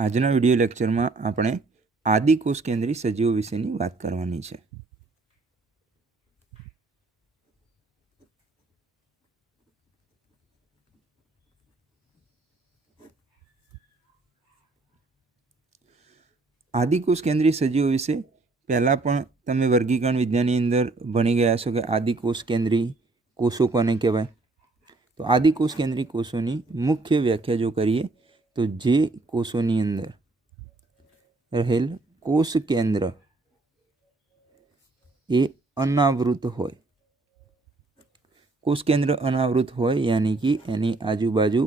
આજના વિડિયો લેક્ચરમાં આપણે આદિકોષ કેન્દ્રી સજીવો વિશેની વાત કરવાની છે। આદિકોષ કેન્દ્રી સજીવો વિશે પહેલા પણ તમે વર્ગીકરણ વિજ્ઞાનની અંદર ભણી ગયા છો કે આદિકોષ કેન્દ્રી કોષો કોને કહેવાય। તો આદિકોષ કેન્દ્રી કોષોની મુખ્ય વ્યાખ્યા જો કરીએ તો જે કોષોની અંદર રહેલ કોષ કેન્દ્ર એ અનાવૃત હોય, કોષ કેન્દ્ર અનાવૃત હોય यानी कि એની આજુબાજુ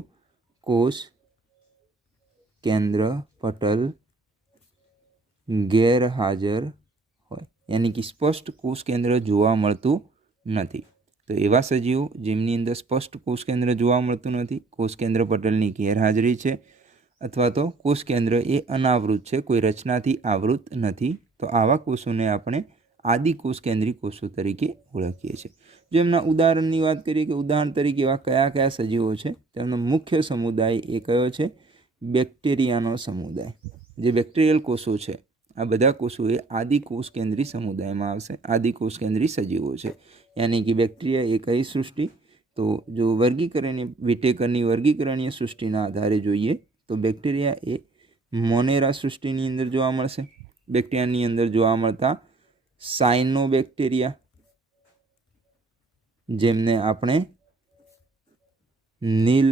કોષ કેન્દ્ર પટલ ગેરહાજર હોય, यानी कि સ્પષ્ટ કોષ કેન્દ્ર જોવા મળતું નથી। તો એવા સજીવો જેમની અંદર સ્પષ્ટ કોષ કેન્દ્ર જોવા મળતું નથી, કોષ કેન્દ્ર પટલની ગેરહાજરી છે અથવા તો કોષ કેન્દ્ર એ અનાવૃત છે, કોઈ રચનાથી આવૃત નથી, તો આવા કોષોને આપણે આદિકોષ કેન્દ્રી કોષો તરીકે ઓળખીએ છીએ। જો એમના ઉદાહરણની વાત કરીએ કે ઉદાહરણ તરીકે એવા કયા કયા સજીવો છે, તેમનો મુખ્ય સમુદાય એ કયો છે? બેક્ટેરિયાનો સમુદાય। જે બેક્ટેરિયલ કોષો છે આ બધા કોષો એ આદિકોષ કેન્દ્રી સમુદાયમાં આવશે, આદિકોષ કેન્દ્રી સજીવો છે। यानी कि બેક્ટેરિયા એ કઈ સૃષ્ટિ? તો જો વર્ગીકરણીય વિટેકરની વર્ગીકરણીય સૃષ્ટિના આધારે જોઈએ તો બેક્ટેરિયા એ મોનેરા સૃષ્ટિની અંદર જોવા મળશે। બેક્ટેરિયાની અંદર જોવા મળતા સાયનોબેક્ટેરિયા, જેમને આપણે નીલ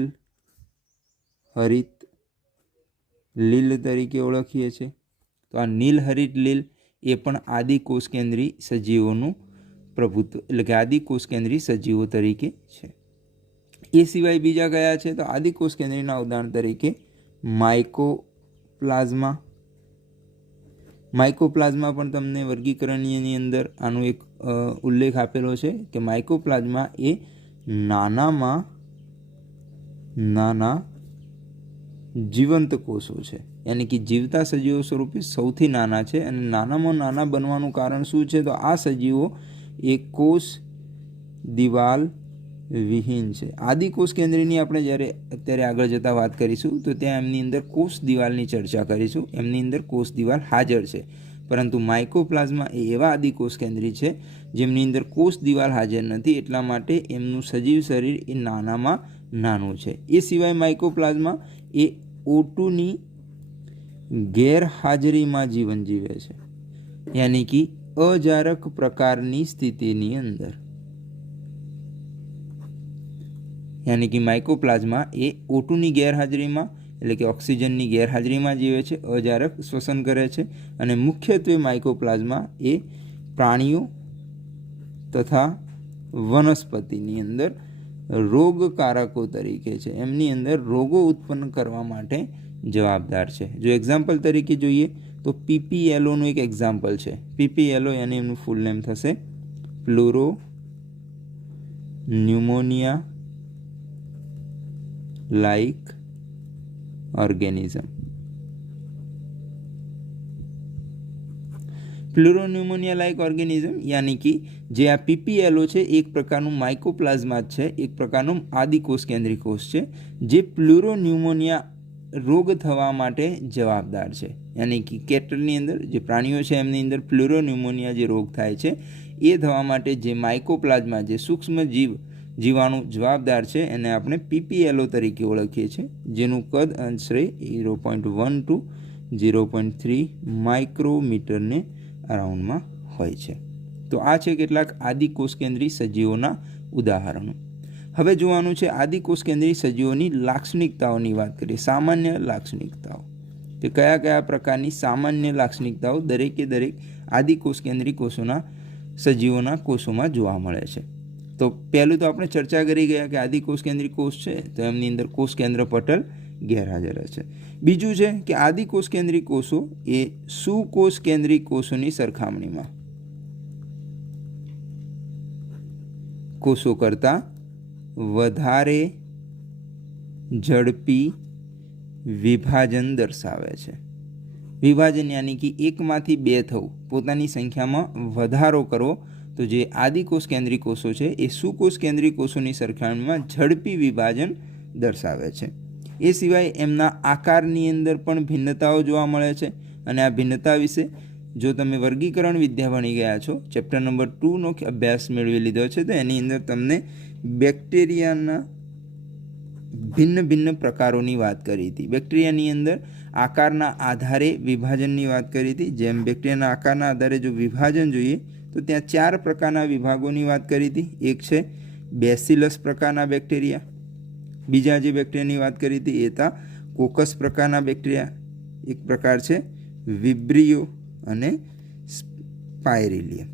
હરિત લીલ તરીકે ઓળખીએ છીએ। તો આ નીલ હરિત લીલ એ પણ આદિકોષ કેન્દ્રી સજીવોનું પ્રભુત્વ એટલે કે આદિકોષ કેન્દ્રી સજીવો તરીકે છે। એ સિવાય બીજા કયા છે? તો આદિકોષ કેન્દ્રીના ઉદાહરણ તરીકે માઇકોપ્લાઝમા। માઇકોપ્લાઝમા પણ તમને વર્ગીકરણની અંદર આનો એક ઉલ્લેખ આપેલો છે કે માઇકોપ્લાઝમા એ નાનામાં નાના જીવંત કોષો છે, यानी कि જીવતા સજીવો સ્વરૂપે સૌથી નાના છે અને નાનામાં નાના બનવાનું કારણ શું છે? તો આ સજીવો એ કોષ દિવાલ વિહીન છે। આદિકોષ કેન્દ્રીની આપણે જ્યારે અત્યારે આગળ જતાં વાત કરીશું તો ત્યાં એમની અંદર કોષ દિવાલની ચર્ચા કરીશું, એમની અંદર કોષ દિવાલ હાજર છે, પરંતુ માઇકોપ્લાઝમા એ એવા આદિકોષ કેન્દ્રી છે જેમની અંદર કોષ દિવાલ હાજર નથી, એટલા માટે એમનું સજીવ શરીર એ નાનામાં નાનું છે। એ સિવાય માઇકોપ્લાઝમા એ O2ની ગેરહાજરીમાં જીવન જીવે છે, यानी कि અજારક પ્રકારની સ્થિતિની અંદર, यानी कि માઇકોપ્લાઝમા એ O2ની ગેરહાજરીમાં એટલે કે ઓક્સિજનની ગેરહાજરીમાં જીવે છે, અજારક શ્વસન કરે છે અને મુખ્યત્વે માઇકોપ્લાઝમા એ પ્રાણીઓ તથા વનસ્પતિની અંદર રોગકારકો તરીકે છે, એમની અંદર રોગો ઉત્પન્ન કરવા માટે જવાબદાર છે। જો એક્ઝામ્પલ તરીકે જોઈએ તો પીપીએલઓનું એક એક્ઝામ્પલ છે। પીપીએલઓ યાની એમનું ફૂલ નેમ થશે pleuro pneumonia like organism. Pleuropneumonia like organism यानी कि જે આ પીપીએલઓ છે એક પ્રકારનું માઇકોપ્લાઝમા છે, એક પ્રકારનું આદિકોષ કેન્દ્રી કોષ છે જે પ્લુરોન્યુમોનિયા રોગ થવા માટે જવાબદાર છે। यानी कि કેટલની અંદર જે પ્રાણીઓ છે એમની અંદર પ્લુરોન્યુમોનિયા જે રોગ થાય છે એ થવા માટે જે માઇકોપ્લાઝમા જે સૂક્ષ્મ જીવાણુ જવાબદાર છે એને આપણે પીપીએલઓ તરીકે ઓળખીએ છીએ, જેનું કદ આશરે 0.1 to 0.3 માઇક્રોમીટરને અરાઉન્ડમાં હોય છે। તો આ છે કેટલાક આદિકોષ કેન્દ્રી સજીવોના ઉદાહરણો। હવે જોવાનું છે આદિકોષ કેન્દ્રી સજીવોની લાક્ષણિકતાઓની વાત કરીએ, સામાન્ય લાક્ષણિકતાઓ કે કયા કયા પ્રકારની સામાન્ય લાક્ષણિકતાઓ દરેકે દરેક આદિકોષ કેન્દ્રી કોષોના સજીવોના કોષોમાં જોવા મળે છે। તો પહેલું તો આપણે ચર્ચા કરી ગયા કે આદિકોષ કેન્દ્રી કોષ છે તો એમની અંદર કોષ કેન્દ્ર પટલ ગેરહાજર છે। બીજું છે કે આદિકોષ કેન્દ્રી કોષો એ સુકોષ કેન્દ્રી કોષોની સરખામણીમાં કોષો કરતાં વધારે ઝડપી વિભાજન દર્શાવે છે। વિભાજન यानी कि એકમાંથી બે થવું, પોતાની સંખ્યામાં વધારો કરવો, તો જે આદિકોષ કેન્દ્રી કોષો છે એ સુકોષ કેન્દ્રી કોષોની સરખામણીમાં ઝડપી વિભાજન દર્શાવે છે। એ સિવાય એમના આકારની અંદર પણ ભિન્નતાઓ જોવા મળે છે અને આ ભિન્નતા વિશે જો તમે વર્ગીકરણ વિદ્યા ભણી ગયા છો, ચેપ્ટર નંબર 2નો અભ્યાસ મેળવી લીધો છે, તો એની અંદર તમને બેક્ટેરિયાના ભિન્ન ભિન્ન પ્રકારોની વાત કરી હતી. બેક્ટેરિયાની અંદર આકારના આધારે વિભાજનની વાત કરી હતી. જેમ બેક્ટેરિયાના આકારના આધારે જો વિભાજન જોઈએ તો ત્યાં 4 પ્રકારના વિભાગોની વાત કરી હતી. એક છે બેસિલસ પ્રકારના બેક્ટેરિયા, બીજા જે બેક્ટેરિયાની વાત કરી હતી એ હતા કોકસ પ્રકારના બેક્ટેરિયા, એક પ્રકાર છે વિબ્રિયો અને સ્પાઇરેલિયમ.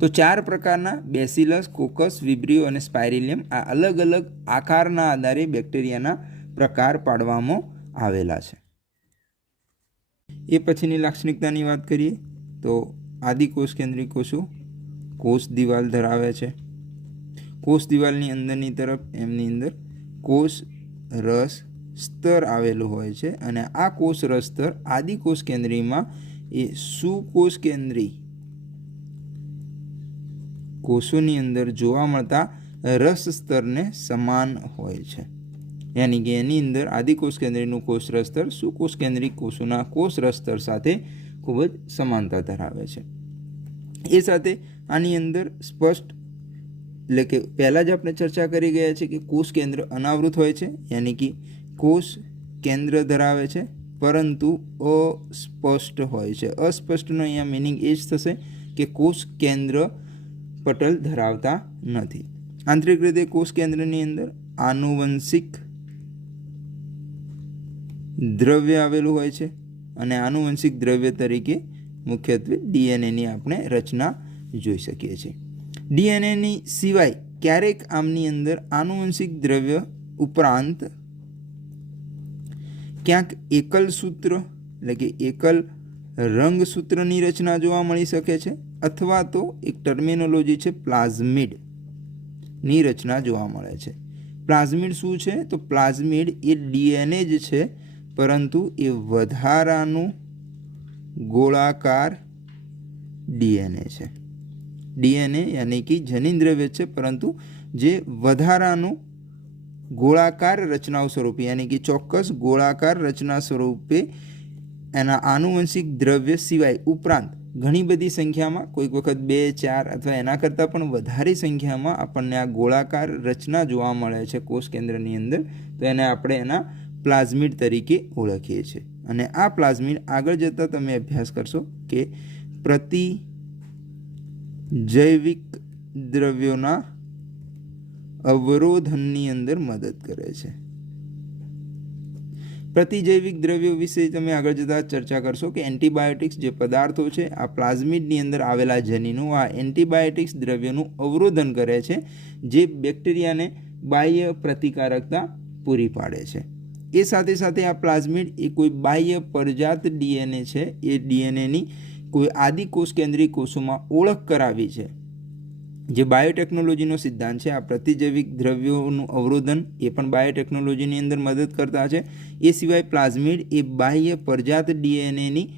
તો 4 પ્રકારના બેસિલસ, કોકસ, વિબ્રિયો અને સ્પાઇરેલિયમ આ અલગ અલગ આકારના આધારે બેક્ટેરિયાના પ્રકાર પાડવામાં આવેલા છે. એ પછીની લાક્ષણિકતાની વાત કરીએ તો આદિકોષ કેન્દ્રી કોષો કોષ દિવાલ ધરાવે છે. કોષ દિવાલની અંદરની તરફ એમની અંદર કોષ રસ સ્તર આવેલું હોય છે અને આ કોષ રસ સ્તર આદિકોષ કેન્દ્રીમાં એ સુકોષ કેન્દ્રી કોષોની અંદર જોવા મળતા રસ સ્તરને સમાન હોય છે. યાની કે એની અંદર આદિકોષ કેન્દ્રીનું કોષ રસ સ્તર સુકોષ કેન્દ્રી કોષોના કોષ રસ સ્તર સાથે ખૂબ જ સમાનતા ધરાવે છે. એ સાથે આની અંદર સ્પષ્ટ એટલે કે પહેલાં જ આપણે ચર્ચા કરી ગયા છે કે કોષ કેન્દ્ર અનાવૃત હોય છે, યાની કે કોષ કેન્દ્ર ધરાવે છે પરંતુ અસ્પષ્ટ હોય છે. અસ્પષ્ટનો અહીંયા મિનિંગ એ જ થશે કે કોષ કેન્દ્ર પટલ ધરાવતા નથી. આંતરિક રીતે કોષ કેન્દ્રની અંદર આનુવંશિક દ્રવ્ય આવેલું હોય છે અને આનુવંશિક દ્રવ્ય તરીકે મુખ્યત્વે ડીએનએની આપણે રચના જોઈ શકીએ છીએ. ડીએનએની સિવાય ક્યારેક આમની અંદર આનુવંશિક દ્રવ્ય ઉપરાંત ક્યાંક એકલ સૂત્ર એટલે કે એકલ રંગસૂત્રની રચના જોવા મળી શકે છે અથવા તો એક ટર્મિનોલોજી છે પ્લાઝમિડની રચના જોવા મળે છે. પ્લાઝમિડ શું છે? તો પ્લાઝમિડ એ ડીએનએ જ છે પરંતુ એ વધારાનું ગોળાકાર ડીએનએ છે. ડીએનએ યાની કે જનીન દ્રવ્ય છે પરંતુ જે વધારાનું ગોળાકાર રચનાઓ સ્વરૂપે યાની કે ચોક્કસ ગોળાકાર રચના સ્વરૂપે એના આનુવંશિક દ્રવ્ય સિવાય ઉપરાંત ઘણી બધી સંખ્યામાં, કોઈક વખત 2, 4 અથવા એના કરતાં પણ વધારે સંખ્યામાં આપણને આ ગોળાકાર રચના જોવા મળે છે કોષ કેન્દ્રની અંદર, તો એને આપણે એના પ્લાઝમિડ તરીકે ઓળખીએ છીએ. અને આ પ્લાઝમિડ આગળ જતાં તમે અભ્યાસ કરશો કે પ્રતિજૈવિક દ્રવ્યોના અવરોધનની અંદર મદદ કરે છે. પ્રતિજૈવિક દ્રવ્યો વિશે તમે આગળ જતાં ચર્ચા કરશો કે એન્ટીબાયોટિક્સ જે પદાર્થો છે આ પ્લાઝમિડની અંદર આવેલા જનીનો આ એન્ટીબાયોટિક્સ દ્રવ્યોનું અવરોધન કરે છે જે બેક્ટેરિયાને બાહ્ય પ્રતિકારકતા પૂરી પાડે છે. એ સાથે સાથે આ પ્લાઝમિડ એ કોઈ બાહ્ય પરજાત ડીએનએ છે, એ ડીએનએની કોઈ આદિકોષ કેન્દ્રી કોષોમાં ઓળખ કરાવી છે. જે બાયોટેકનોલોજીનો સિદ્ધાંત છે, આ પ્રતિજૈવિક દ્રવ્યોનું અવરોધન એ પણ બાયોટેકનોલોજીની અંદર મદદ કરતા છે. એ સિવાય પ્લાઝમિડ એ બાહ્ય પરજાત ડીએનએની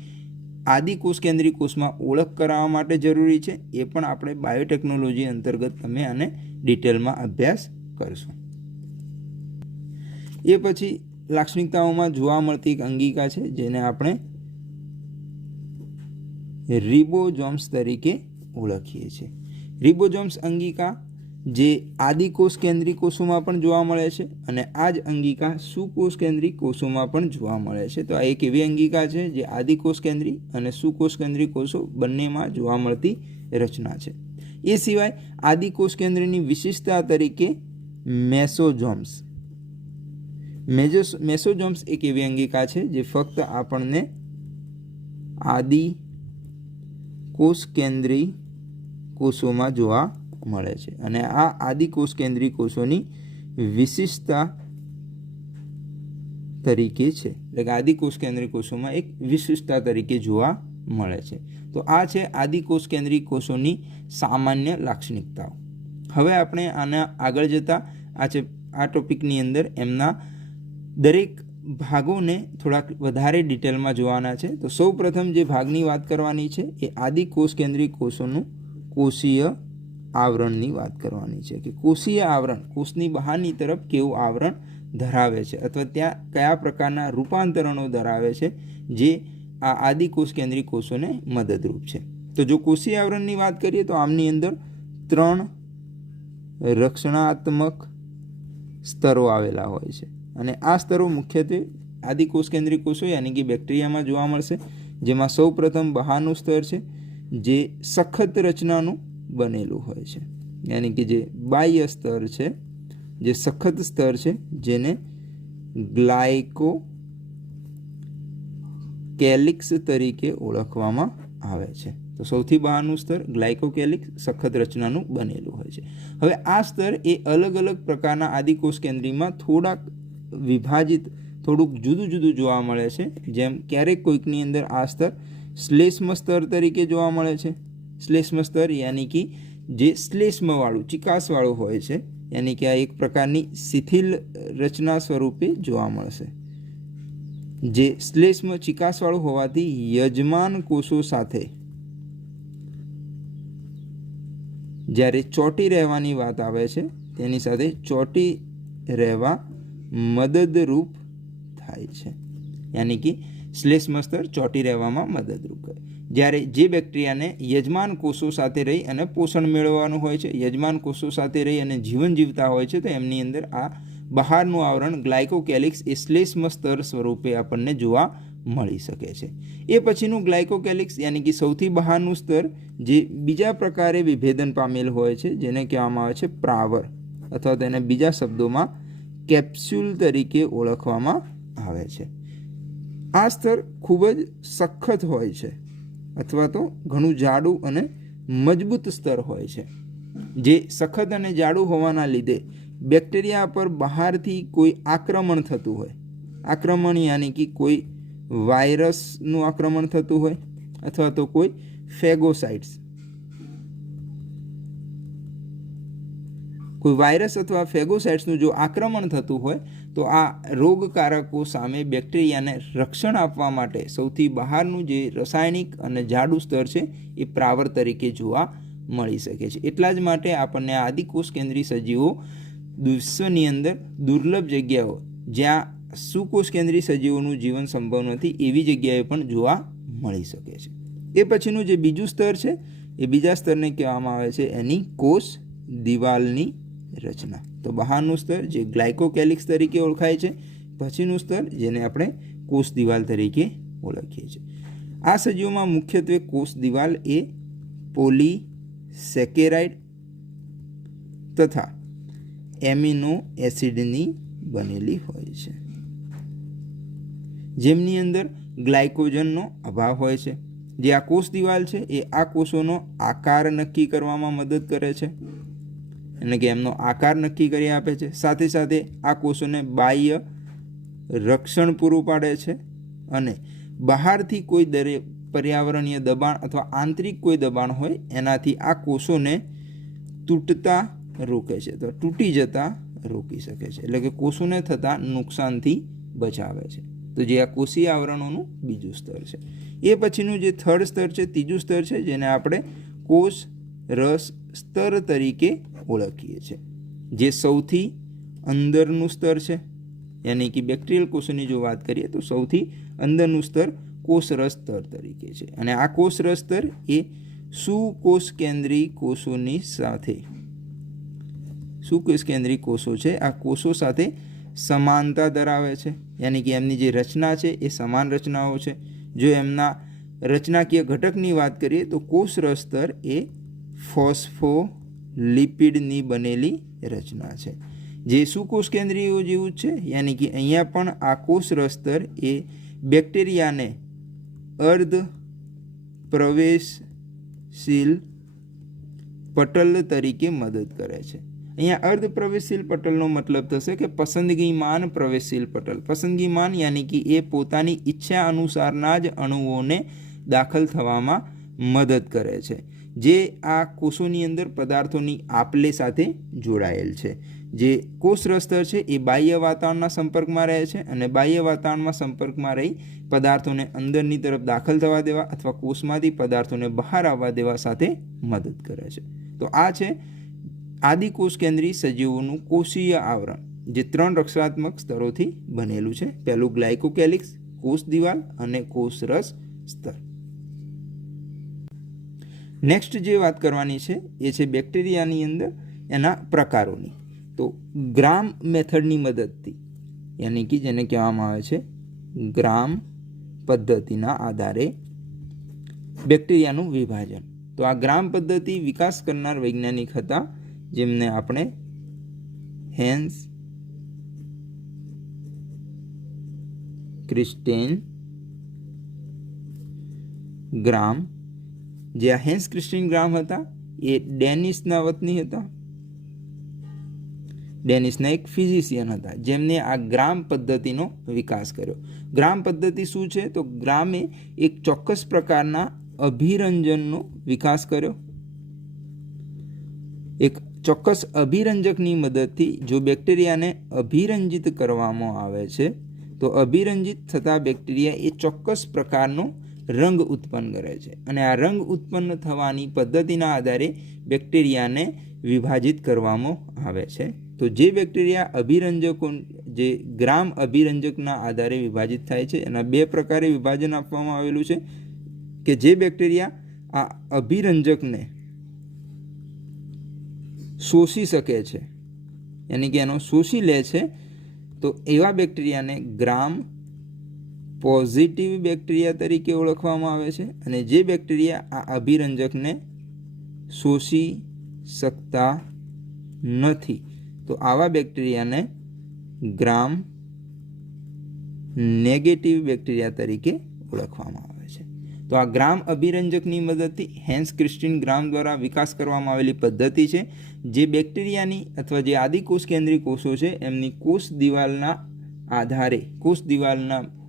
આદિકોષ કેન્દ્રી કોષમાં ઓળખ કરાવવા માટે જરૂરી છે. એ પણ આપણે બાયોટેકનોલોજી અંતર્ગત તમે આને ડિટેલમાં અભ્યાસ કરશો. એ પછી લાક્ષણિકતાઓમાં જોવા મળતી એક અંગિકા છે જેને આપણે રિબોઝોમ્સ તરીકે ઓળખીએ છીએ. રિબોઝોમ્સ અંગિકા જે આદિકોષ કેન્દ્રી કોષોમાં પણ જોવા મળે છે અને આ જ અંગિકા સુકોષ કેન્દ્રી કોષોમાં પણ જોવા મળે છે. તો આ એક એવી અંગિકા છે જે આદિકોષ કેન્દ્રી અને સુકોષ કેન્દ્રી કોષો બંનેમાં જોવા મળતી રચના છે. એ સિવાય આદિકોષ કેન્દ્રની વિશિષ્ટતા તરીકે મેસોઝોમ્સ એક એવી અંગિકા છે જે ફક્ત આપણને આદિકોષ કેન્દ્રી કોષોમાં જોવા મળે છે અને આ આદિકોષ કેન્દ્રી કોષોની વિશિષ્ટતા તરીકે છે, એટલે કે આદિકોષ કેન્દ્રી કોષોમાં એક વિશિષ્ટતા તરીકે જોવા મળે છે. તો આ છે આદિકોષ કેન્દ્રી કોષોની સામાન્ય લાક્ષણિકતાઓ. હવે આપણે આના આગળ જતાં આ ટોપિકની અંદર એમના દરેક ભાગોને થોડાક વધારે ડિટેલમાં જોવાના છે. તો સૌ પ્રથમ જે ભાગની વાત કરવાની છે એ આદિકોષ કેન્દ્રી કોષોનું કોષીય આવરણની વાત કરવાની છે કે કોષીય આવરણ કોષની બહારની તરફ કેવું આવરણ ધરાવે છે અથવા ત્યાં કયા પ્રકારના રૂપાંતરણો ધરાવે છે જે આ આદિકોષ કેન્દ્રી કોષોને મદદરૂપ છે. તો જો કોષીય આવરણની વાત કરીએ તો આમની અંદર 3 રક્ષણાત્મક સ્તરો આવેલા હોય છે અને આ સ્તરો મુખ્યત્વે આદિકોષ કેન્દ્રી કોષો યાની કે બેક્ટેરિયામાં જોવા મળશે, જેમાં સૌપ્રથમ બહારનું સ્તર છે જે સખત રચનાનું બનેલું હોય છે, યાની કે જે બાહ્ય સ્તર છે, જે સખત સ્તર છે, જેને ગ્લાયકોકેલિક્સ તરીકે ઓળખવામાં આવે છે. તો સૌથી બહારનું સ્તર ગ્લાયકોકેલિક્સ સખત રચનાનું બનેલું હોય છે. હવે આ સ્તર એ અલગ અલગ પ્રકારના આદિકોષ કેન્દ્રીમાં થોડાક વિભાજિત થોડુંક જુદું જુદું જોવા મળે છે. જેમ ક્યારેક કોઈકની અંદર આ સ્તર શ્લેષ્મ સ્તર તરીકે જોવા મળે છે. શ્લેષ્મ સ્તર યાની કે જે શ્લેષ્મવાળું ચિકાસવાળું હોય છે, યાની કે આ એક પ્રકારની શિથિલ રચના સ્વરૂપે જોવા મળશે, જે શ્લેષ્મ ચિકાસવાળું હોવાથી યજમાન કોષો સાથે જ્યારે ચોંટી રહેવાની વાત આવે છે તેની સાથે ચોંટી રહેવા મદદરૂપ થાય છે, યાની કે શ્લેષ્મ સ્તર ચોંટી રહેવામાં મદદરૂપ કરે. જ્યારે જે બેક્ટેરિયાને યજમાન કોષો સાથે રહી અને પોષણ મેળવવાનું હોય છે, યજમાન કોષો સાથે રહી અને જીવન જીવતા હોય છે, તો એમની અંદર આ બહારનું આવરણ ગ્લાયકોકેલિક્સ એ શ્લેષ્મ સ્તર સ્વરૂપે આપણને જોવા મળી શકે છે. એ પછીનું ગ્લાયકોકેલિક્સ યાની કે સૌથી બહારનું સ્તર જે બીજા પ્રકારે વિભેદન પામેલ હોય છે, જેને કહેવામાં આવે છે પ્રાવર અથવા તેને બીજા શબ્દોમાં કેપ્સ્યુલ તરીકે ઓળખવામાં આવે છે. આ સ્તર ખૂબ જ સખત હોય છે અથવા તો ઘણું જાડું અને મજબૂત સ્તર હોય છે, જે સખત અને જાડું હોવાના લીધે બેક્ટેરિયા પર બહારથી કોઈ આક્રમણ થતું હોય, આક્રમણ યાની કે કોઈ વાયરસનું આક્રમણ થતું હોય અથવા તો કોઈ ફેગોસાઇટ્સ, કોઈ વાયરસ અથવા ફેગોસાઇટ્સનું જો આક્રમણ થતું હોય તો આ રોગકારકો સામે બેક્ટેરિયાને રક્ષણ આપવા માટે સૌથી બહારનું જે રાસાયણિક અને જાડું સ્તર છે એ પ્રાવર તરીકે જોવા મળી શકે છે. એટલા જ માટે આપણને આ આદિકોષ કેન્દ્રી સજીવો વિશ્વની અંદર દુર્લભ જગ્યાઓ જ્યાં સુકોષ કેન્દ્રી સજીવોનું જીવન સંભવ નથી એવી જગ્યાએ પણ જોવા મળી શકે છે. એ પછીનું જે બીજું સ્તર છે એ બીજા સ્તરને કહેવામાં આવે છે એની કોષ દિવાલની રચના. તો બહારનું સ્તર જે ગ્લાયકોકેલિક્સ તરીકે ઓળખાય છે, પછીનું સ્તર જેને આપણે કોષ દિવાલ તરીકે ઓળખીએ છીએ. આ સજીવોમાં મુખ્યત્વે કોષ દિવાલ એ પોલીસેકેરાઇડ તથા એમિનો એસિડની બનેલી હોય છે, જેમની અંદર ગ્લાયકોજનનો અભાવ હોય છે. જે આ કોષ દિવાલ છે એ આ કોષોનો આકાર નક્કી કરવામાં મદદ કરે છે, એટલે કે એમનો આકાર નક્કી કરી આપે છે. સાથે સાથે આ કોષોને બાહ્ય રક્ષણ પૂરું પાડે છે અને બહારથી કોઈ પર્યાવરણીય દબાણ અથવા આંતરિક કોઈ દબાણ હોય એનાથી આ કોષોને તૂટતા રોકે છે, તો તૂટી જતા રોકી શકે છે, એટલે કે કોષોને થતા નુકસાનથી બચાવે છે. તો જે આ કોષીય આવરણોનું બીજું સ્તર છે. એ પછીનું જે થર્ડ સ્તર છે, ત્રીજું સ્તર છે, જેને આપણે કોષ રસ સ્તર તરીકે ઓળખીએ છીએ, જે સૌથી અંદરનું સ્તર છે, યાની કે બેક્ટેરિયલ કોષોની જો વાત કરીએ તો સૌથી અંદરનું સ્તર કોષરસ સ્તર તરીકે છે. અને આ કોષરસ સ્તર એ સુકોષ કેન્દ્રી કોષોની સાથે સુકોષ કેન્દ્રી કોષો છે આ કોષો સાથે સમાનતા ધરાવે છે, યાની કે એમની જે રચના છે એ સમાન રચનાઓ છે. જો એમના રચનાકીય ઘટકની વાત કરીએ તો કોષરસ સ્તર એ ફોસ્ફોલિપિડની બનેલી રચના છે, જે સુકોષ કેન્દ્રીઓ જેવું જ છે, યાની કે અહીંયા પણ આ કોષરસ સ્તર એ બેક્ટેરિયાને અર્ધ પ્રવેશશીલ પટલ તરીકે મદદ કરે છે. અહીંયા અર્ધ પ્રવેશશીલ પટલનો મતલબ થશે કે પસંદગીમાન પ્રવેશશીલ પટલ. પસંદગીમાન યાની કે એ પોતાની ઈચ્છા અનુસારના જ અણુઓને દાખલ થવામાં મદદ કરે છે, જે આ કોષોની અંદર પદાર્થોની આપલે સાથે જોડાયેલ છે. જે કોષરસ સ્તર છે એ બાહ્ય વાતાવરણના સંપર્કમાં રહે છે અને બાહ્ય વાતાવરણમાં સંપર્કમાં રહી પદાર્થોને અંદરની તરફ દાખલ થવા દેવા અથવા કોષમાંથી પદાર્થોને બહાર આવવા દેવા સાથે મદદ કરે છે. તો આ છે આદિકોષ કેન્દ્રી સજીવોનું કોષીય આવરણ, જે 3 રક્ષણાત્મક સ્તરોથી બનેલું છે. પહેલું ગ્લાયકોકેલિક્સ, કોષ દિવાલ અને કોષરસ સ્તર. નેક્સ્ટ જે વાત કરવાની છે એ છે બેક્ટેરિયાની અંદર એના પ્રકારોની. તો ગ્રામ મેથડની મદદથી, યાની કે જેને કહેવામાં આવે છે ગ્રામ પદ્ધતિના આધારે બેક્ટેરિયાનું વિભાજન. તો આ ગ્રામ પદ્ધતિ વિકાસ કરનાર વૈજ્ઞાનિક હતા, જેમને આપણે હેન્સ ક્રિસ્ટિયન ગ્રામ. જે આ હેન્સ ક્રિસ્ટિયન ગ્રામ હતા એ ડેનિશના વતની હતા, ડેનિશના એક ફિઝિશિયન હતા, જેમને આ ગ્રામ પદ્ધતિનો વિકાસ કર્યો. ગ્રામ પદ્ધતિ શું છે? તો ગ્રામે એક ચોક્કસ પ્રકારના અભિરંજનનો વિકાસ કર્યો. એક ચોક્કસ અભિરંજકની મદદથી જો બેક્ટેરિયાને અભિરંજિત કરવામાં આવે છે તો અભિરંજિત થતા બેક્ટેરિયા એ ચોક્કસ પ્રકારનો રંગ ઉત્પન્ન કરે છે અને આ રંગ ઉત્પન્ન થવાની પદ્ધતિના આધારે બેક્ટેરિયાને વિભાજિત કરવામાં આવે છે. તો જે બેક્ટેરિયા અભિરંજકો, જે ગ્રામ અભિરંજકના આધારે વિભાજિત થાય છે, એના 2 પ્રકારે વિભાજન આપવામાં આવેલું છે કે જે બેક્ટેરિયા આ અભિરંજકને શોષી શકે છે, યાની કે એનો શોષી લે છે, તો એવા બેક્ટેરિયાને ગ્રામ પોઝિટિવ બેક્ટેરિયા તરીકે ઓળખવામાં આવે છે. અને જે બેક્ટેરિયા આ અભિરંજકને શોષી શકતા નથી, તો આવા બેક્ટેરિયાને ગ્રામ નેગેટિવ બેક્ટેરિયા તરીકે ઓળખવામાં આવે છે. તો આ ગ્રામ અભિરંજકની મદદથી હેન્સ ક્રિસ્ટિયન ગ્રામ દ્વારા વિકાસ કરવામાં આવેલી પદ્ધતિ છે, જે બેક્ટેરિયાની અથવા જે આદિકોષ કેન્દ્રી કોષો છે એમની કોષ દિવાલના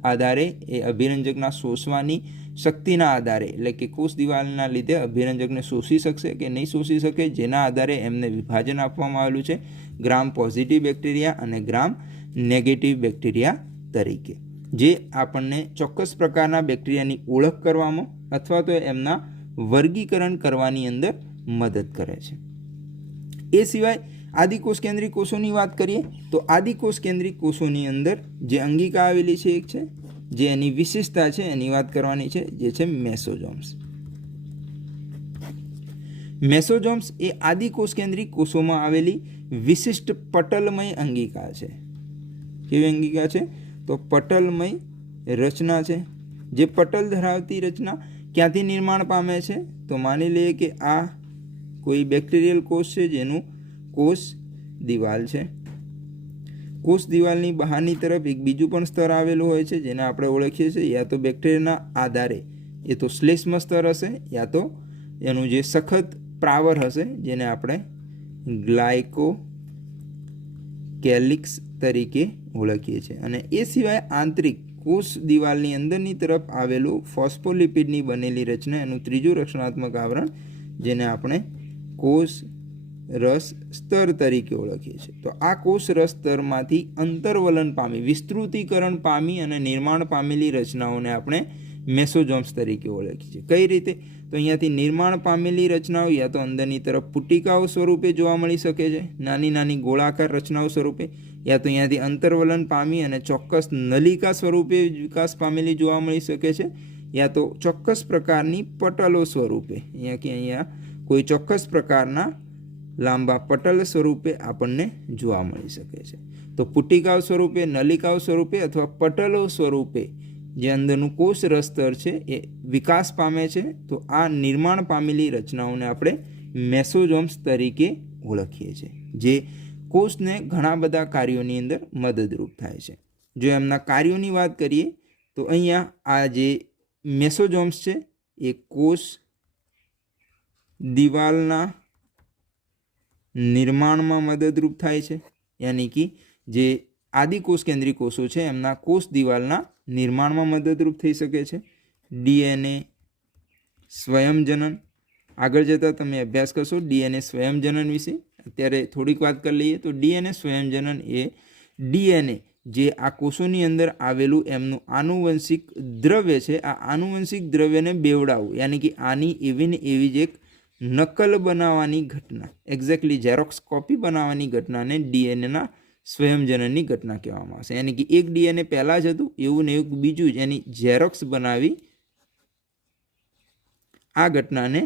આધારે એ અભિરંજકના શોષવાની શક્તિના આધારે, એટલે કે કોષ દિવાલના લીધે અભિરંજકને શોષી શકશે કે નહીં શોષી શકે, જેના આધારે એમને વિભાજન આપવામાં આવેલું છે ગ્રામ પોઝિટિવ બેક્ટેરિયા અને ગ્રામ નેગેટિવ બેક્ટેરિયા તરીકે, જે આપણને ચોક્કસ પ્રકારના બેક્ટેરિયાની ઓળખ કરવામાં અથવા તો એમના વર્ગીકરણ કરવાની અંદર મદદ કરે છે. એ સિવાય આદિકોષ કેન્દ્રી કોષોની વાત કરીએ તો આદિકોષ કેન્દ્રી કોષોની અંદર જે અંગિકા આવેલી છે એક છે, જે એની વિશેષતા છે એની વાત કરવાની છે, જે છે મેસોઝોમ્સ. મેસોઝોમ્સ એ આદિકોષ કેન્દ્રી કોષોમાં આવેલી વિશિષ્ટ પટલમય અંગિકા છે. કેવી અંગિકા છે? તો પટલમય રચના છે. જે પટલ ધરાવતી રચના ક્યાંથી નિર્માણ પામે છે? તો માની લઈએ કે આ કોઈ બેક્ટેરિયલ કોષ છે જેનું કોષ દિવાલ છે. કોષ દિવાલની બહારની તરફ એક બીજું પણ સ્તર આવેલું હોય છે, જેને આપણે ઓળખીએ છીએ યા તો બેક્ટેરિયાના આધારે એ તો શ્લેષ્મ સ્તર હશે, યા તો એનું જે સખત પ્રાવર હશે, જેને આપણે ગ્લાયકોકેલિક્સ તરીકે ઓળખીએ છીએ. અને એ સિવાય આંતરિક કોષ દિવાલની અંદરની તરફ આવેલું ફોસ્ફોલિપિડની બનેલી રચના, એનું ત્રીજું રક્ષણાત્મક આવરણ, જેને આપણે કોષ રસ સ્તર તરીકે ઓળખીએ છીએ. તો આ કોષ રસ સ્તરમાંથી અંતર્વલન પામી, વિસ્તૃતીકરણ પામી અને નિર્માણ પામેલી રચનાઓને આપણે મેસોઝોમ્સ તરીકે ઓળખીએ છીએ. કઈ રીતે? તો અહીંયાથી નિર્માણ પામેલી રચનાઓ યા તો અંદરની તરફ પુટિકાઓ સ્વરૂપે જોવા મળી શકે છે, નાની નાની ગોળાકાર રચનાઓ સ્વરૂપે, યા તો અહીંયાથી અંતર્વલન પામી અને ચોક્કસ નલિકા સ્વરૂપે વિકાસ પામેલી જોવા મળી શકે છે, યા તો ચોક્કસ પ્રકારની પટલો સ્વરૂપે, અહીંયા કોઈ ચોક્કસ પ્રકારના લાંબા પટલ સ્વરૂપે આપણને જોવા મળી શકે છે. તો પુટિકાઓ સ્વરૂપે, નલિકાઓ સ્વરૂપે અથવા પટલો સ્વરૂપે જે અંદરનું કોષ રસ સ્તર છે એ વિકાસ પામે છે. તો આ નિર્માણ પામેલી રચનાઓને આપણે મેસોઝોમ્સ તરીકે ઓળખીએ છીએ, જે કોષને ઘણા બધા કાર્યોની અંદર મદદરૂપ થાય છે. જો એમના કાર્યોની વાત કરીએ તો અહીંયા આ જે મેસોઝોમ્સ છે એ કોષ દિવાલના નિર્માણમાં મદદરૂપ થાય છે, યાની કે જે આદિકોષ કેન્દ્રી કોષો છે એમના કોષ દિવાલના નિર્માણમાં મદદરૂપ થઈ શકે છે. ડીએનએ સ્વયંજનન, આગળ જતાં તમે અભ્યાસ કરશો ડીએનએ સ્વયંજનન વિશે, અત્યારે થોડીક વાત કરી લઈએ તો ડીએનએ સ્વયંજનન એ ડીએનએ જે આ કોષોની અંદર આવેલું એમનું આનુવંશિક દ્રવ્ય છે, આ આનુવંશિક દ્રવ્યને બેવડાવવું, યાની કે આની એવી ને એવી જ એક નકલ બનાવવાની ઘટના, એક્ઝેક્ટલી ઝેરોક્સ કોપી બનાવવાની ઘટનાને ડીએનએના સ્વયંજનનની ઘટના કહેવામાં આવશે. યાની કે એક ડીએનએ પહેલાં જ હતું એવું ને એવું બીજું જ એની ઝેરોક્સ બનાવી આ ઘટનાને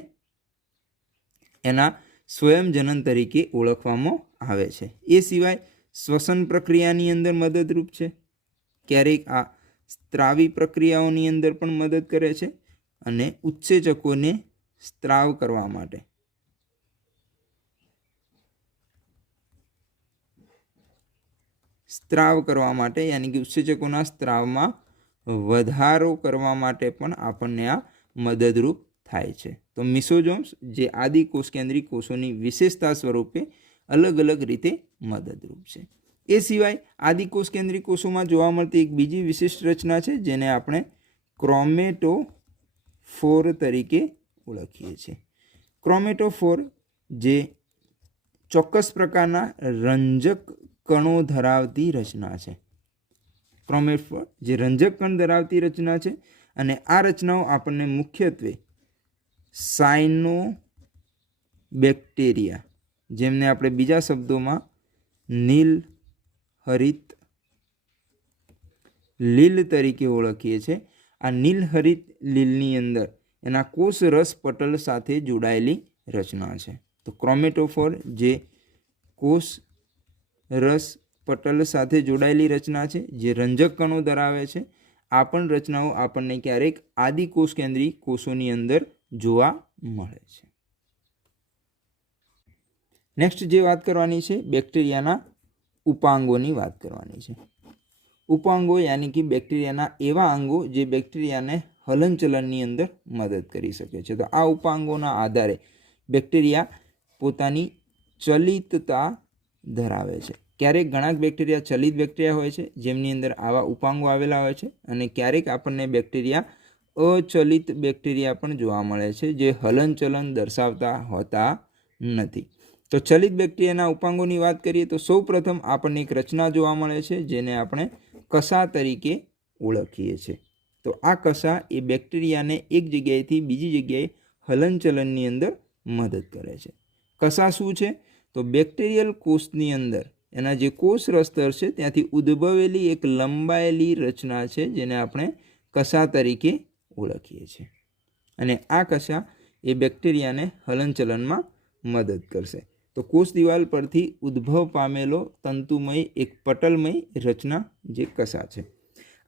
એના સ્વયંજનન તરીકે ઓળખવામાં આવે છે. એ સિવાય શ્વસન પ્રક્રિયાની અંદર મદદરૂપ છે, ક્યારેક આ સ્ત્રાવી પ્રક્રિયાઓની અંદર પણ મદદ કરે છે અને ઉત્સેચકોને સ્ત્રાવ કરવા માટે યાની કે ઉત્સેચકોના સ્ત્રાવમાં વધારો કરવા માટે પણ આપણને આ મદદરૂપ થાય છે. તો મિસોઝોમ્સ જે આદિ કોષ કેન્દ્રી કોષોની વિશેષતા સ્વરૂપે અલગ અલગ રીતે મદદરૂપ છે. એ સિવાય આદિ કોષ કેન્દ્રી કોષોમાં જોવા મળતી એક બીજી વિશિષ્ટ રચના છે જેને આપણે ક્રોમેટોફોર તરીકે ઓળખીએ છીએ. ક્રોમેટોફોર જે ચોક્કસ પ્રકારના રંજક કણો ધરાવતી રચના છે. ક્રોમેટોફોર જે રંજક કણ ધરાવતી રચના છે અને આ રચનાઓ આપણને મુખ્યત્વે સાયનોબેક્ટેરિયા, જેમને આપણે બીજા શબ્દોમાં નીલ હરિત લીલ તરીકે ઓળખીએ છીએ, આ નીલ હરિત લીલની અંદર એના કોષ રસ પટલ સાથે જોડાયેલી રચના છે. તો ક્રોમેટોફોર જે કોષ રસ પટલ સાથે જોડાયેલી રચના છે, જે રંજક કણો ધરાવે છે. આ પણ રચનાઓ આપણને ક્યારેક આદિ કોષ કેન્દ્રી કોષોની અંદર જોવા મળે છે. નેક્સ્ટ જે વાત કરવાની છે બેક્ટેરિયાના ઉપાંગોની વાત કરવાની છે. ઉપાંગો યાની કે બેક્ટેરિયાના એવા અંગો જે બેક્ટેરિયાને હલનચલનની અંદર મદદ કરી શકે છે. તો આ ઉપાંગોના આધારે બેક્ટેરિયા પોતાની ચલિતતા ધરાવે છે. ક્યારેક ઘણા બેક્ટેરિયા ચલિત બેક્ટેરિયા હોય છે જેમની અંદર આવા ઉપાંગો આવેલા હોય છે અને ક્યારેક આપણને બેક્ટેરિયા અચલિત બેક્ટેરિયા પણ જોવા મળે છે જે હલનચલન દર્શાવતા હોતા નથી. તો ચલિત બેક્ટેરિયાના ઉપાંગોની વાત કરીએ તો સૌપ્રથમ આપણને એક રચના જોવા મળે છે જેને આપણે કસા તરીકે ઓળખીએ છીએ. તો આ કસા એ બેક્ટેરિયાને એક જગ્યાએથી બીજી જગ્યાએ હલનચલનની અંદર મદદ કરે છે. કસા શું છે? તો બેક્ટેરિયલ કોષની અંદર એના જે કોષ રસ્તર છે ત્યાંથી ઉદ્ભવેલી એક લંબાયેલી રચના છે જેને આપણે કસા તરીકે ઓળખીએ છીએ. અને આ કસા એ બેક્ટેરિયાને હલનચલનમાં મદદ કરશે. તો કોષ દિવાલ પરથી ઉદ્ભવ પામેલો તંતુમય એક પટલમય રચના જે કસા છે.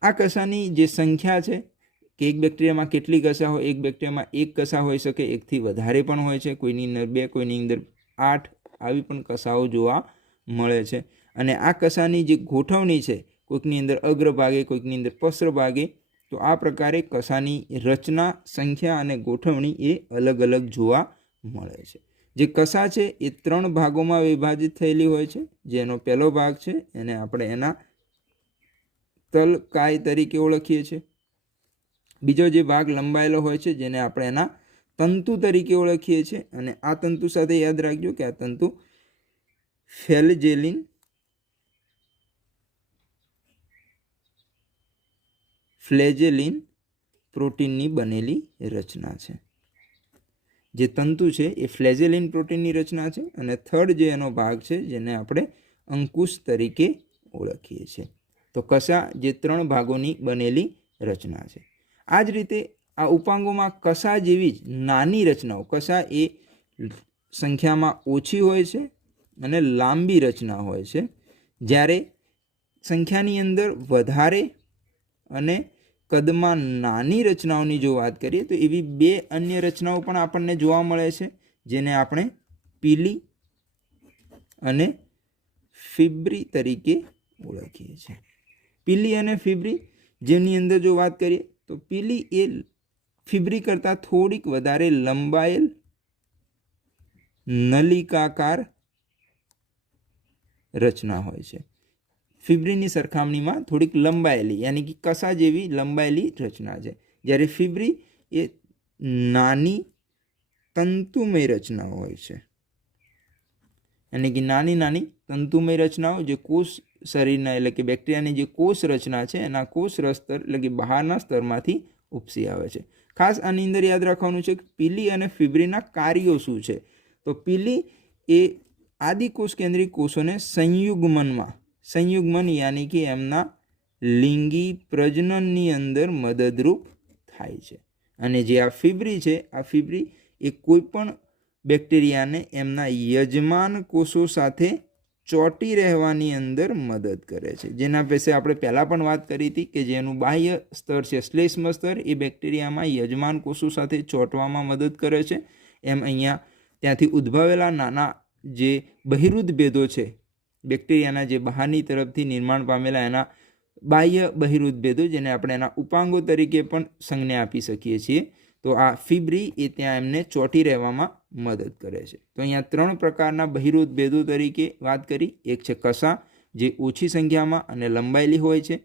આ કસાની જે સંખ્યા છે કે એક બેક્ટેરિયામાં કેટલી કસા હોય, એક બેક્ટેરિયામાં એક કસા હોઈ શકે, એકથી વધારે પણ હોય છે, કોઈની અંદર 2, કોઈની અંદર 8 આવી પણ કસાઓ જોવા મળે છે. અને આ કસાની જે ગોઠવણી છે કોઈકની અંદર અગ્રભાગે, કોઈકની અંદર પશ્ર ભાગે, તો આ પ્રકારે કસાની રચના, સંખ્યા અને ગોઠવણી એ અલગ અલગ જોવા મળે છે. જે કસા છે એ 3 ભાગોમાં વિભાજિત થયેલી હોય છે. જેનો પહેલો ભાગ છે એને આપણે એના તલકાય તરીકે ઓળખીએ છીએ. બીજો જે ભાગ લંબાયેલો હોય છે જેને આપણે એના તંતુ તરીકે ઓળખીએ છીએ. અને આ તંતુ સાથે યાદ રાખજો કે આ તંતુ ફ્લેજેલિન પ્રોટીનની બનેલી રચના છે. જે તંતુ છે એ ફ્લેજેલિન પ્રોટીનની રચના છે. અને થર્ડ જે એનો ભાગ છે જેને આપણે અંકુશ તરીકે ઓળખીએ છીએ. તો કસા જે 3 ભાગોની બનેલી રચના છે. આ જ રીતે આ ઉપાંગોમાં કસા જેવી જ નાની રચનાઓ, કસા એ સંખ્યામાં ઓછી હોય છે અને લાંબી રચના હોય છે. જ્યારે સંખ્યાની અંદર વધારે અને કદમાં નાની રચનાઓની જો વાત કરીએ તો એવી 2 અન્ય રચનાઓ પણ આપણને જોવા મળે છે જેને આપણે પીલી અને ફિબ્રી તરીકે ઓળખીએ છીએ. પીલી અને ફિબ્રી જેની અંદર જો વાત કરીએ તો પીલી એ ફિબ્રી કરતાં થોડીક વધારે લંબાયેલ નલિકાકાર રચના હોય છે. ફિબ્રીની સરખામણીમાં થોડીક લંબાયેલી યાની કે કસા જેવી લંબાયેલી રચના છે. જ્યારે ફિબ્રી એ નાની તંતુમય રચનાઓ હોય છે. यानी कि नानी नानी तंतुमय रचनाओं जे कोष शरीરના એટલે કે બેક્ટેરિયાની જે કોષ રચના છે એના કોષ સ્તર એટલે કે બહારના સ્તરમાંથી ઉપસી આવે છે. ખાસ આની અંદર યાદ રાખવાનું છે કે પીલી અને ફિબ્રીના કાર્યો શું છે. તો પીલી એ આદિકોષ કેન્દ્રીય કોષોને સંયુગ્મન યાની કે એમના લિંગી પ્રજનનની અંદર મદદરૂપ થાય છે. અને જે આ ફિબ્રી છે, આ ફિબ્રી એ કોઈ પણ બેક્ટેરિયાને એમના યજમાન કોષો સાથે ચોંટી રહેવાની અંદર મદદ કરે છે. જેના વિશે આપણે પહેલાં પણ વાત કરી હતી કે જેનું બાહ્ય સ્તર છે શ્લેષ્મ સ્તર, એ બેક્ટેરિયામાં યજમાન કોષો સાથે ચોંટવામાં મદદ કરે છે. એમ અહીંયા ત્યાંથી ઉદ્ભવેલા નાના જે બહિરુદ ભેદો છે બેક્ટેરિયાના, જે બહારની તરફથી નિર્માણ પામેલા એના બાહ્ય બહિરુદ ભેદો, જેને આપણે એના ઉપાંગો તરીકે પણ સંજ્ઞા આપી શકીએ છીએ. તો આ ફિબ્રી એ ત્યાં એમને ચોંટી રહેવામાં મદદ કરે છે. તો અહીંયા 3 પ્રકારના બહિરુદ ભેદો તરીકે વાત કરી. એક છે કસા, જે ઓછી સંખ્યામાં અને લંબાયેલી હોય છે.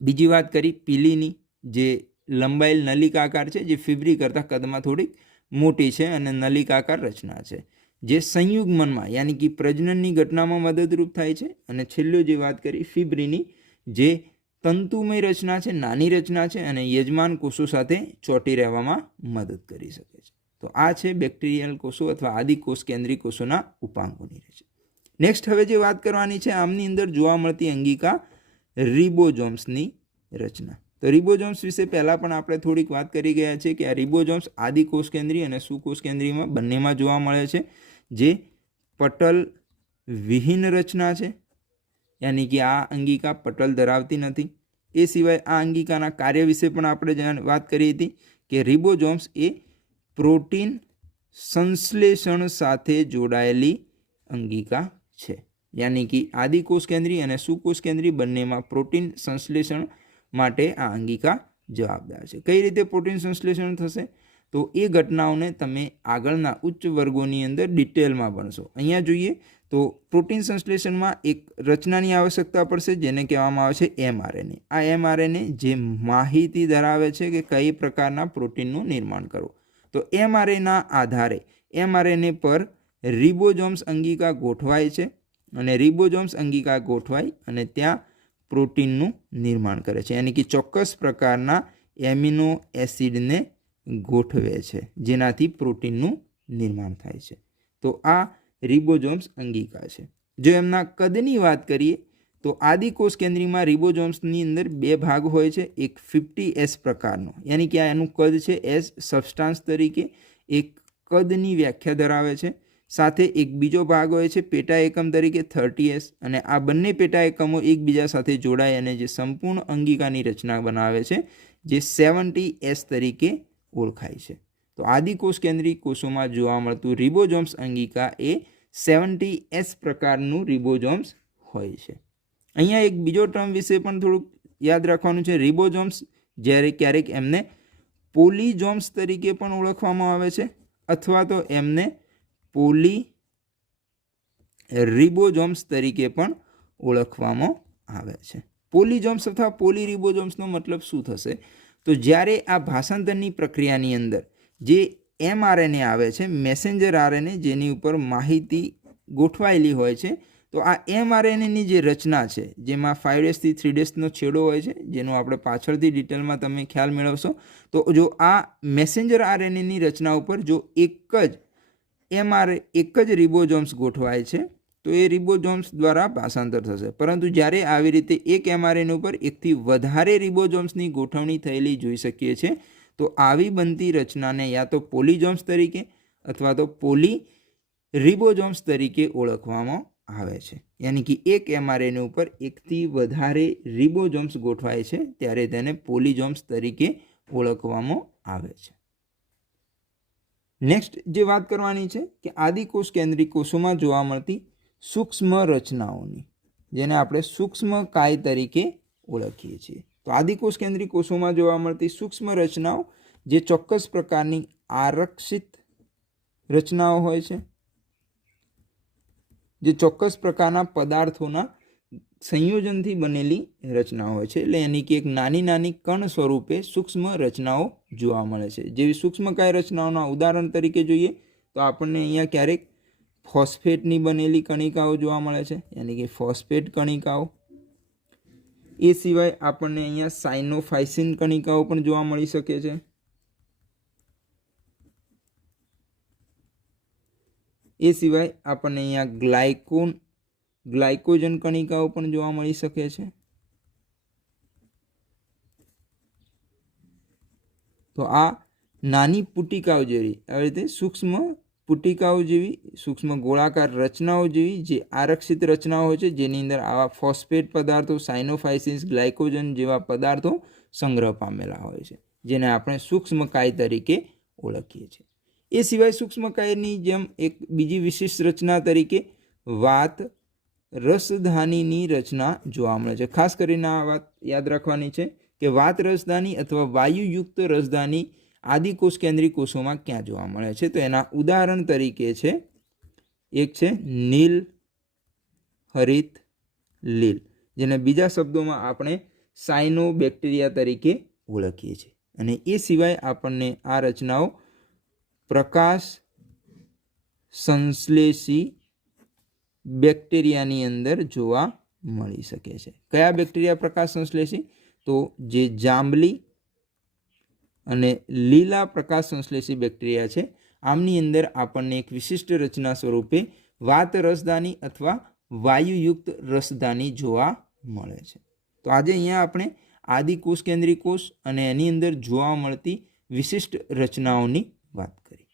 બીજી વાત કરી પીલીની, જે લંબાયેલ નલિકાકાર છે, જે ફિબ્રી કરતાં કદમાં થોડીક મોટી છે અને નલિકાકાર રચના છે, જે સંયુગ્મનમાં યાની કે પ્રજનનની ઘટનામાં મદદરૂપ થાય છે. અને છેલ્લો જે વાત કરી ફિબ્રીની, જે તંતુમય રચના છે, નાની રચના છે અને યજમાન કોષો સાથે ચોંટી રહેવામાં મદદ કરી શકે છે. તો આ છે બેક્ટેરિયલ કોષો અથવા આદિકોષ કેન્દ્રીય કોષોના ઉપાંગોની રચના. નેક્સ્ટ હવે જે વાત કરવાની છે, આમની અંદર જોવા મળતી અંગિકા રિબોઝોમ્સની રચના. તો રિબોઝોમ્સ વિશે પહેલાં પણ આપણે થોડીક વાત કરી ગયા છે કે આ રિબોઝોમ્સ આદિકોષ કેન્દ્રીય અને સુકોષ કેન્દ્રીયમાં બંનેમાં જોવા મળે છે, જે પટલ વિહીન રચના છે, યાની કે આ અંગિકા પટલ ધરાવતી નથી. એ સિવાય આ અંગિકાના કાર્ય વિશે પણ આપણે વાત કરી હતી કે રિબોઝોમ્સ એ પ્રોટીન સંશ્લેષણ સાથે જોડાયેલી અંગિકા છે. યાની કે આદિકોષ કેન્દ્રીય અને સુકોષ કેન્દ્રીય બંનેમાં પ્રોટીન સંશ્લેષણ માટે આ અંગિકા જવાબદાર છે. કઈ રીતે પ્રોટીન સંશ્લેષણ થશે? તો એ ઘટનાઓને તમે આગળના ઉચ્ચ વર્ગોની અંદર ડિટેલમાં ભણશો. અહીંયા જોઈએ તો પ્રોટીન સંશ્લેષણમાં એક રચનાની આવશ્યકતા પડશે, જેને કહેવામાં આવે છે mRNA. આ mRNA જે માહિતી ધરાવે છે કે કઈ પ્રકારના પ્રોટીનનું નિર્માણ કરવું. તો mRNAના આધારે mRNA પર રિબોઝોમ્સ અંગિકા ગોઠવાય છે અને રિબોઝોમ્સ અંગિકા ગોઠવાય અને ત્યાં પ્રોટીનનું નિર્માણ કરે છે, યાની કે ચોક્કસ પ્રકારના એમિનો એસિડને ગોઠવે છે, જેનાથી પ્રોટીનનું નિર્માણ થાય છે. તો આ રિબોઝોમ્સ અંગિકા છે. જો એમના કદની વાત કરીએ તો આદિકોષ કેન્દ્રીયમાં રિબોઝોમ્સની અંદર 2 ભાગ હોય છે. એક 50S પ્રકારનો, યાની કે આ એનું કદ છે એસ સબસ્ટાન્સ તરીકે એક કદની વ્યાખ્યા ધરાવે છે. સાથે એક બીજો ભાગ હોય છે પેટા એકમ તરીકે 30S, અને આ બંને પેટા એકમો એકબીજા સાથે જોડાય અને જે સંપૂર્ણ અંગિકાની રચના બનાવે છે, જે 70S તરીકે ઓળખાય છે. તો આદિકોષ કેન્દ્રીય કોષોમાં જોવા મળતું રિબોઝોમ્સ અંગિકા એ 70S પ્રકારનું રિબોઝોમ્સ હોય છે. અહીંયા એક બીજો ટર્મ વિશે પણ થોડુંક યાદ રાખવાનું છે. રિબોઝોમ્સ જ્યારે ક્યારેક એમને પોલીઝોમ્સ તરીકે પણ ઓળખવામાં આવે છે, અથવા તો એમને પોલીરિબોઝોમ્સ તરીકે પણ ઓળખવામાં આવે છે. પોલીઝોમ્સ અથવા પોલીરિબોઝોમ્સનો મતલબ શું થશે? તો જ્યારે આ ભાષાંતરની પ્રક્રિયાની અંદર જે mRNA આવે છે, મેસેન્જર RNA, જેની ઉપર માહિતી ગોઠવાયેલી હોય છે, તો આ mRNAની જે રચના છે, જેમાં 5S થી 3Sનો છેડો હોય છે, જેનો આપણે પાછળથી ડિટેલમાં તમે ખ્યાલ મેળવશો. તો જો આ મેસેન્જર RNAની રચના ઉપર જો એક જ રિબોઝોમ્સ ગોઠવાય છે, તો એ રિબોઝોમ્સ દ્વારા ભાષાંતર થશે. પરંતુ જ્યારે આવી રીતે એક mRNA ઉપર એકથી વધારે રિબોઝોમ્સની ગોઠવણી થયેલી જોઈ શકીએ છીએ, તો આવી બનતી રચનાને યા તો પોલીઝોમ્સ તરીકે અથવા તો પોલીરિબોઝોમ્સ તરીકે ઓળખવામાં આવે છે. યાની કે એક mRNA ઉપર એકથી વધારે રિબોઝોમ્સ ગોઠવાય છે ત્યારે તેને પોલીઝોમ્સ તરીકે ઓળખવામાં આવે છે. નેક્સ્ટ જે વાત કરવાની છે કે આદિકોષ કેન્દ્રીય કોષોમાં જોવા મળતી સૂક્ષ્મ રચનાઓની, જેને આપણે સૂક્ષ્મકાય તરીકે ઓળખીએ છીએ. તો આદિકોષ કેન્દ્રીય કોષોમાં જોવા મળતી સૂક્ષ્મ રચનાઓ જે ચોક્કસ પ્રકારની આરક્ષિત રચનાઓ હોય છે, જે ચોક્કસ પ્રકારના પદાર્થોના સંયોજનથી બનેલી રચનાઓ હોય છે. એટલે એની કે એક નાની નાની કણ સ્વરૂપે સૂક્ષ્મ રચનાઓ જોવા મળે છે. જેવી સૂક્ષ્મકાય રચનાઓના ઉદાહરણ તરીકે જોઈએ તો આપણને અહીંયા ક્યારેક ફોસ્ફેટની બનેલી કણિકાઓ જોવા મળે છે, યાની કે ફોસ્ફેટ કણિકાઓ. એ સિવાય આપણને અહીંયા સાયનોફાઇસિન કણિકાઓ પણ જોવા મળી શકે છે. એ સિવાય આપણને અહીંયા ગ્લાયકોજન કણિકાઓ પણ જોવા મળી શકે છે. તો આ નાની પુટિકાઓ જેવી, આવી રીતે સૂક્ષ્મ પુટિકાઓ જેવી, સૂક્ષ્મ ગોળાકાર રચનાઓ જેવી જે આરક્ષિત રચનાઓ હોય છે, જેની અંદર આવા ફોસ્ફેટ પદાર્થો, સાયનોફાઇસિસ, ગ્લાયકોજન જેવા પદાર્થો સંગ્રહ પામેલા હોય છે, જેને આપણે સૂક્ષ્મકાય તરીકે ઓળખીએ છીએ. એ સિવાય સૂક્ષ્મકાયની જેમ એક બીજી વિશિષ્ટ રચના તરીકે વાત રસધાનીની રચના જોવા મળે છે. ખાસ કરીને આ વાત યાદ રાખવાની છે કે વાત રસધાની અથવા વાયુયુક્ત રસધાની આદિકોષ કેન્દ્રીય કોષોમાં ક્યાં જોવા મળે છે. તો એના ઉદાહરણ તરીકે છે, એક છે નીલ, હરિત, લીલ, જેને બીજા શબ્દોમાં આપણે સાયનોબેક્ટેરિયા તરીકે ઓળખીએ છીએ. અને એ સિવાય આપણને આ રચનાઓ પ્રકાશ સંશ્લેષી બેક્ટેરિયાની અંદર જોવા મળી શકે છે. કયા બેક્ટેરિયા પ્રકાશ સંશ્લેષી? તો જે જાંબલી અને લીલા પ્રકાશ સંશ્લેષી બેક્ટેરિયા છે, આમની અંદર આપણને એક વિશિષ્ટ રચના સ્વરૂપે વાત રસધાની અથવા વાયુયુક્ત રસધાની જોવા મળે છે. તો આજે અહીંયા આપણે આદિકોષ કેન્દ્રીય કોષ અને એની અંદર જોવા મળતી વિશિષ્ટ રચનાઓની વાત કરી.